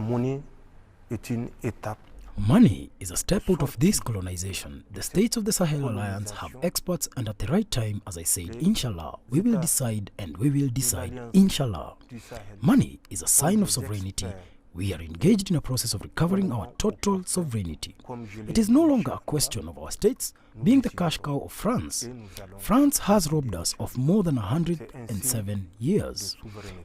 Money est une étape. Money is a step out of this colonization. The states of the Sahel Alliance have experts, and at the right time, as I said, inshallah, we will decide, and we will decide, inshallah. Money is a sign of sovereignty. We are engaged in a process of recovering our total sovereignty. It is no longer a question of our states being the cash cow of France. France has robbed us of more than 107 years.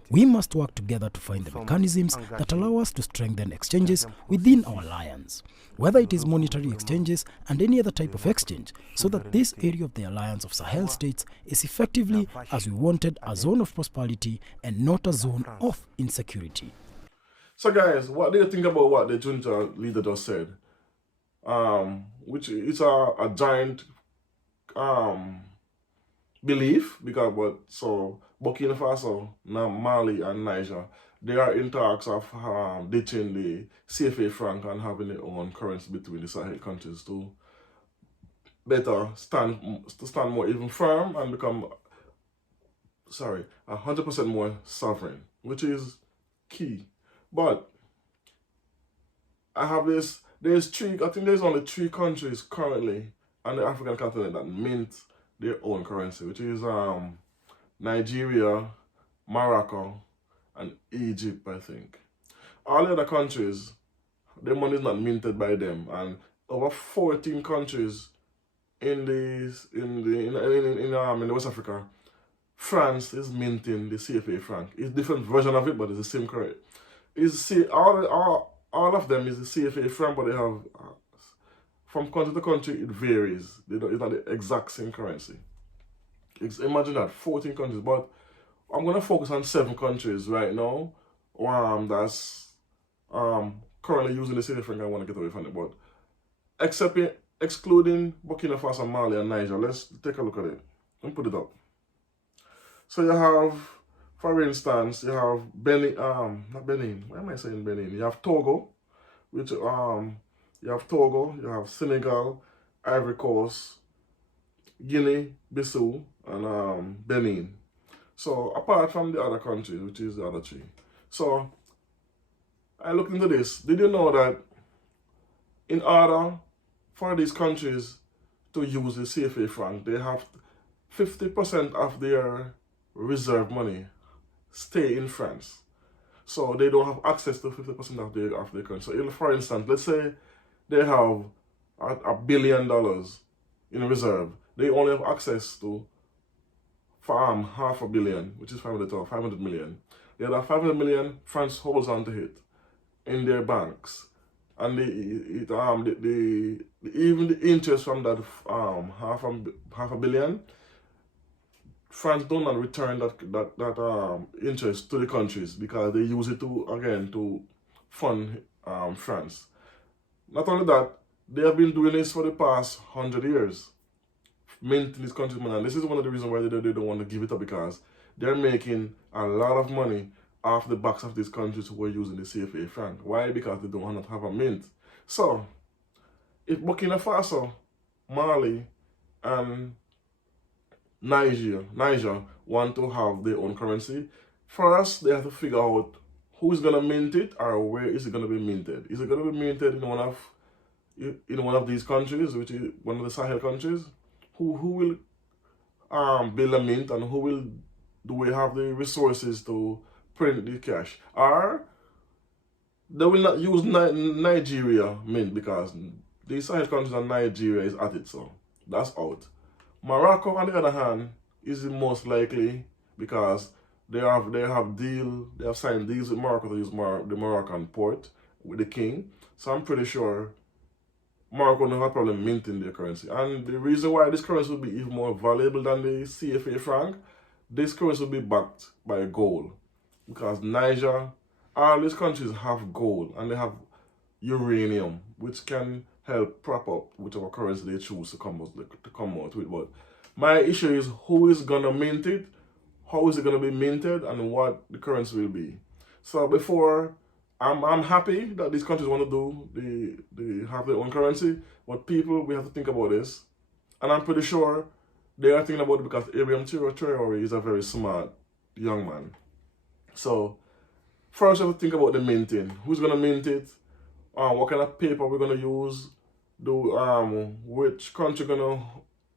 We must work together to find the mechanisms that allow us to strengthen exchanges within our alliance, whether it is monetary exchanges and any other type of exchange, so that this area of the alliance of Sahel states is effectively, as we wanted, a zone of prosperity and not a zone of insecurity. So guys, what do you think about what the junta leader just said? Which is a giant belief, because so Burkina Faso, Mali and Niger, they are in talks of ditching the CFA franc and having their own currency between the Sahel countries to better stand more even firm and become 100% more sovereign, which is key. But I have this, I think there's only 3 countries currently on the African continent that mint their own currency, which is Nigeria, Morocco, and Egypt, I think. All the other countries, their money is not minted by them, and over 14 countries in West Africa, France is minting the CFA franc. It's a different version of it, but it's the same currency. All of them is the CFA franc, but they have, from country to country, it varies. It's not the exact same currency. Imagine that, 14 countries, but I'm going to focus on 7 countries right now that's currently using the CFA franc. I want to get away from it, but excluding Burkina Faso, Mali, and Niger, let's take a look at it and put it up. So you have, for instance, you have not Benin, why am I saying Benin? You have Togo, which you have Senegal, Ivory Coast, Guinea, Bissau, and Benin. So apart from the other countries, which is the other 3. So I looked into this. Did you know that in order for these countries to use the CFA franc, they have 50% of their reserve money stay in France, so they don't have access to 50% of their currency. So, for instance, let's say they have $1 billion in reserve. They only have access to $500 million, which is 500 million. The other 500 million, France holds on to it in their banks, and even the interest from that $500 million. France do not return that interest to the countries because they use it to fund France. Not only that, they have been doing this for the past 100 years, minting these countries' money. And this is one of the reasons why they don't want to give it up, because they're making a lot of money off the backs of these countries who are using the CFA franc. Why? Because they don't want to have a mint. So, if Burkina Faso, Mali, and Niger want to have their own currency, first they have to figure out who is going to mint it, or where is it going to be minted. Is it going to be minted in one of these countries, which is one of the Sahel countries? Who will build a mint, and do we have the resources to print the cash? Or they will not use Nigeria mint, because the Sahel countries and Nigeria is at it, so that's out. Morocco, on the other hand, is the most likely, because they have signed deals with Morocco to use the Moroccan port with the king. So I'm pretty sure Morocco don't have a problem minting their currency. And the reason why this currency will be even more valuable than the CFA franc, this currency will be backed by gold, because Niger, all these countries have gold and they have uranium, which can help prop up whichever currency they choose to come out with. But my issue is, who is gonna mint it, how is it gonna be minted, and what the currency will be. So before, I'm happy that these countries want to they have their own currency, but people, we have to think about this, and I'm pretty sure they are thinking about it because Abraham Traore is a very smart young man. So first you have to think about the minting. Who's gonna mint it? What kind of paper we're gonna use? Which country gonna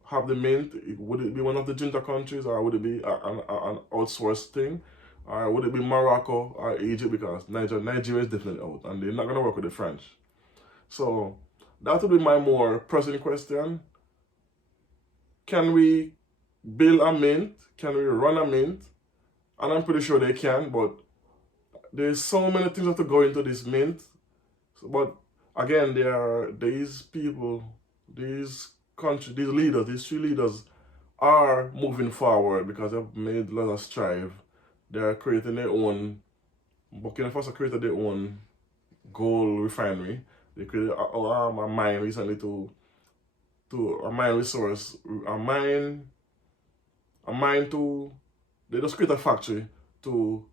have the mint? Would it be one of the junta countries, or would it be an outsourced thing? Or would it be Morocco or Egypt? Because Nigeria is definitely out, and they're not gonna work with the French. So that would be my more pressing question. Can we build a mint? Can we run a mint? And I'm pretty sure they can, but there's so many things that have to go into this mint. But again, there are these people, these leaders, these three leaders are moving forward because they've made a lot of strive. They're creating their own, Burkina Faso created their own gold refinery. They created a mine recently to a mine resource, they just create a factory to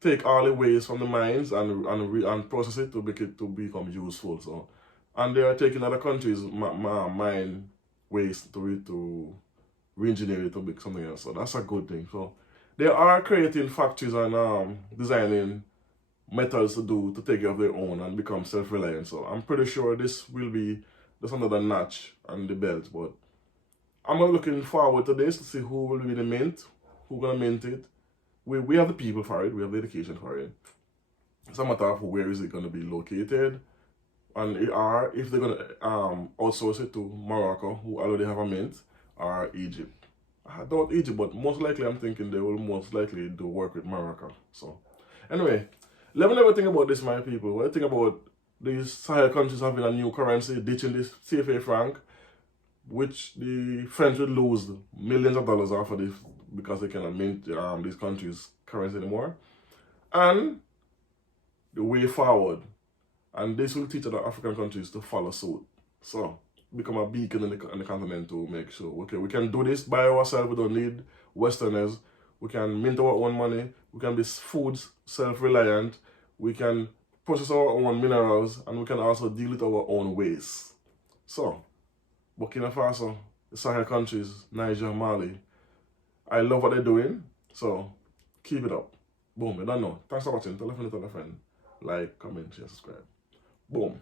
take all the waste from the mines and process it to make it to become useful. So, and they are taking other countries' mine waste to re-engineer it to make something else. So that's a good thing. So they are creating factories and designing methods to take care of their own and become self-reliant. So I'm pretty sure this will be just another notch on the belt. But I'm looking forward to this to see who will be the mint, who's gonna mint it. We have the people for it, we have the education for it. It's a matter of where is it gonna be located, and if they're gonna outsource it to Morocco, who already have a mint, or Egypt. I doubt Egypt, but most likely I'm thinking they will most likely do work with Morocco. So anyway, let me know what you think about this, my people. What do you think about these Sahel countries having a new currency, ditching this CFA franc, which the French would lose millions of dollars off of this because they cannot mint these countries' currency anymore, and the way forward. And this will teach other African countries to follow suit. So become a beacon in the continent to make sure, okay, we can do this by ourselves, we don't need Westerners, we can mint our own money, we can be food self-reliant, we can process our own minerals, and we can also deal with our own waste. So, Burkina Faso, the Sahel countries, Niger, Mali, I love what they're doing, so keep it up. Boom, I don't know. Thanks for watching. Tell a friend, like, comment, share, subscribe. Boom.